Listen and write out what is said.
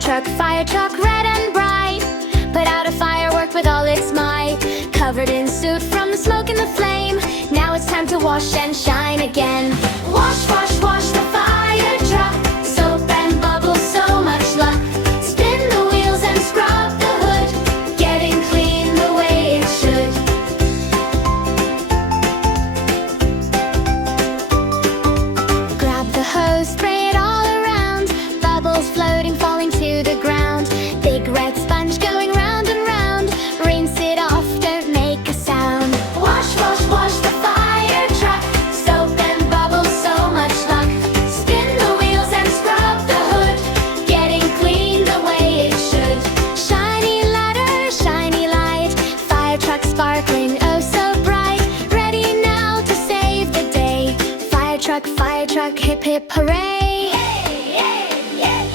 fire truck, red and bright, put out a firework with all its might. Covered in soot from the smoke and the flame, now it's time to wash and shine again. Wash, wash, wash the fire truck, soap and bubbles, so much luck. Spin the wheels and scrub the hood, getting clean the way it should. Grab the hose, spray it all around, bubbles floating, falling to the ground. Big red sponge going round and round, rinse it off, don't make a sound. Wash, wash, wash the fire truck, soap and bubbles, so much luck. Spin the wheels and scrub the hood, getting clean the way it should. Shiny ladder, shiny light, fire truck sparkling, oh so bright. Ready now to save the day. Fire truck, hip hip hooray! Yay, yay, yay!